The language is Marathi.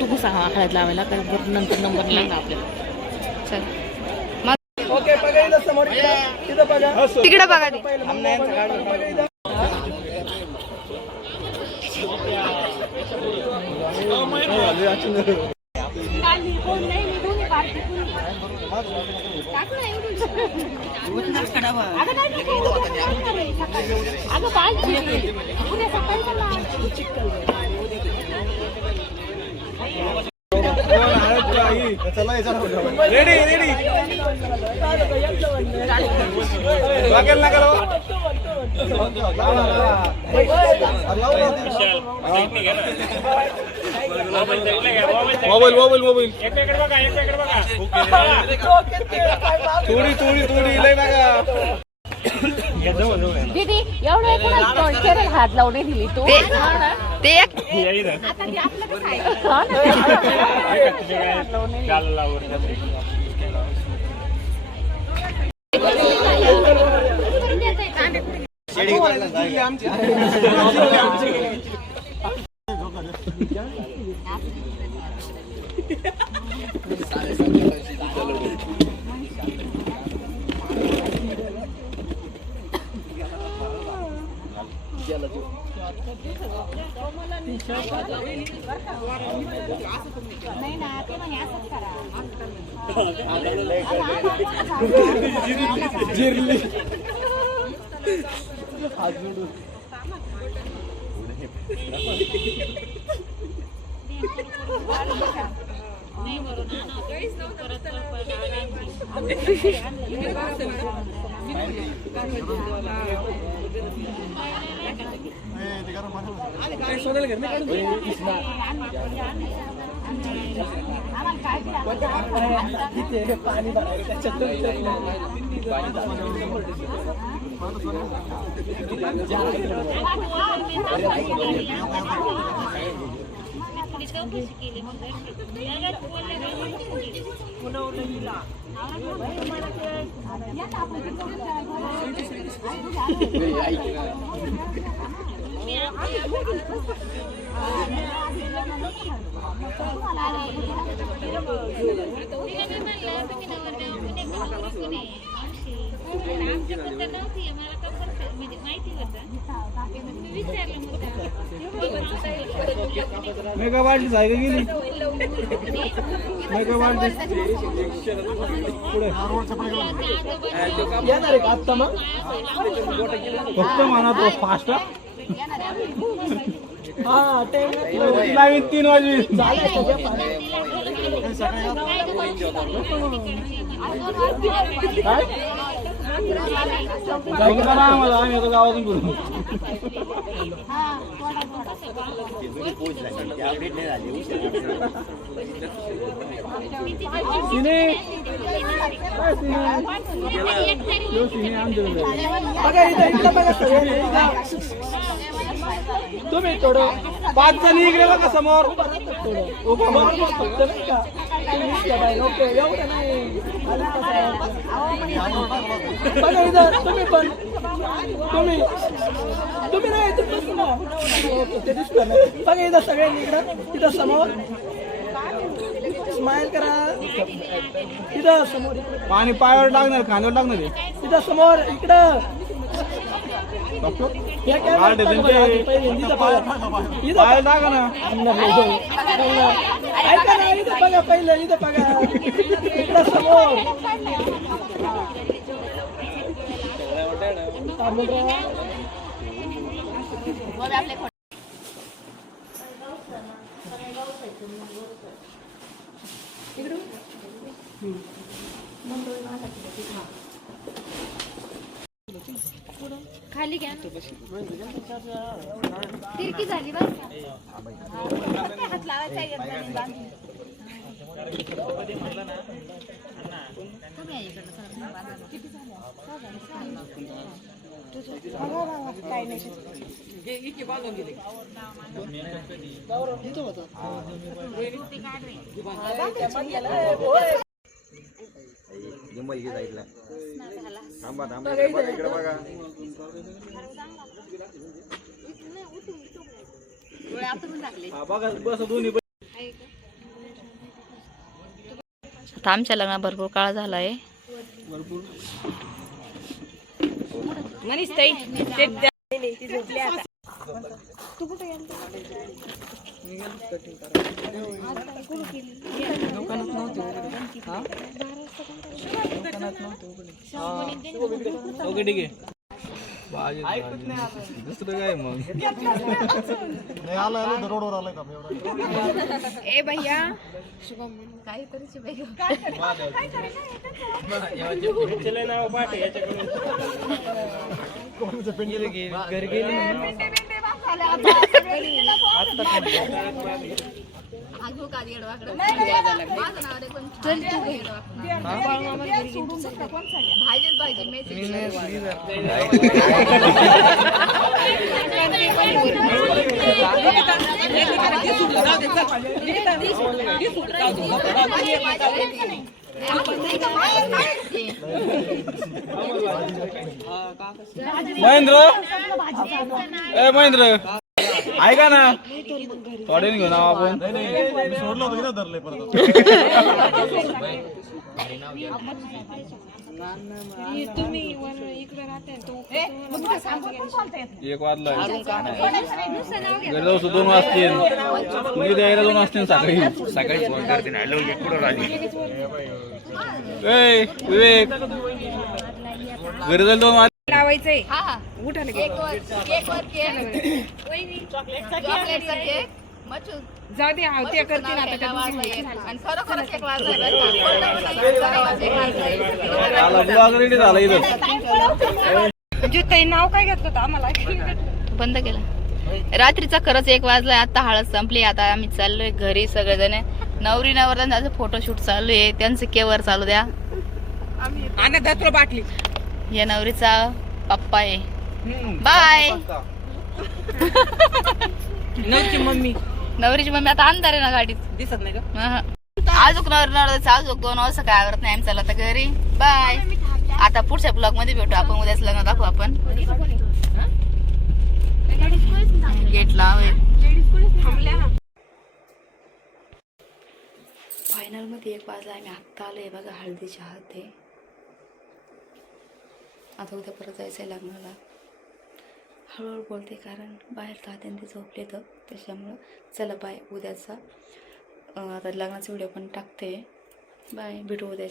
तू कसा हळद लावायला कारण नंतर नंबर नाही ना आपल्याला. चल ओके बघा इथं समोर तिथं बघा तिकडे बघा ते रेडी रेडी वाकेल ना करो मोबाईल मोबाईल मोबाईल थोडी थोडी थोडी लय नका दीदी एवढं हात लावणे दिली तू ते नाही ना ते म्हणे असंच करा जिरली पाणी मेगा वाढली जायगा गेली मेगा वाढली पुढे येणार आहे का आत्ता मग फक्त म्हणा तो फास्ट हा लाईन 3 वाजली आम्हाला आम्ही आता गावातून करू तुम्ही थोडं 5 जण इकडे बघा समोर ओके एवढं नाही बघा इथं तुम्ही पण तुम्ही तुम्ही नाही ते दिसतो ना बघा इथं सगळ्यांनी इकडं तिथं समोर स्माइल करा तिथं समोर पाणी पायावर टाकणार खांद्यावर टाकणार तिथं समोर इकडं टाका ना ऐका ना इथं बघा पहिलं इथं बघा इकडं समोर खाली घ्या तिरकी झाली बस हात लावायचा मुलगी जायला थांबा थांबा इकडे बघा आता आमच्या लग्नात भरपूर काळ झाला आहे. दुसरं काय मग ए भैया महेंद्र ए महेंद्र ऐका ना थोडे घेऊन आपण सोडलं होतं ना धरले परत एक वाजला घरी जाऊ 2 वाजतील तुम्ही द्यायला 2 वाजतील सकाळी सकाळी फोन करते ना कुठं राहिली विवेक घरी जाईल 2 वाजता लावायचंय जाऊ दे ते करतील नाव काय घेतलं होतं आम्हाला बंद केला. रात्रीचा खरंच 1 वाजलाय. आता हळद संपली. आता आम्ही चाललोय घरी सगळेजण. नवरी नवरदेवाचं फोटोशूट चालू आहे. त्यांचं केवर चालू द्या. बाटली या नवरीचा पप्पा आहे. बाय. नवरीची मम्मी आता अंधार आहे ना गाडीत दिसत नाही का अजून नवरीचा अजून 2 वाजता काय आवडत नाही. आम्ही चाललो आता घरी. बाय. आता पुढच्या ब्लॉग मध्ये भेटू आपण. उद्याच लग्न दाखवू आपण. गेट लाव. फायनल मध्ये 1 वाजला. आम्ही आत्ता आलोय बघा. हळदीची हात आहे. आता उद्या परत जायचंय लग्नाला. हळूहळू बोलते कारण बाहेर तात्याने ते झोपले तर त्याच्यामुळं. चला बाय. उद्याचा आता लग्नाचा व्हिडिओ पण टाकते. बाय. भेटू उद्या.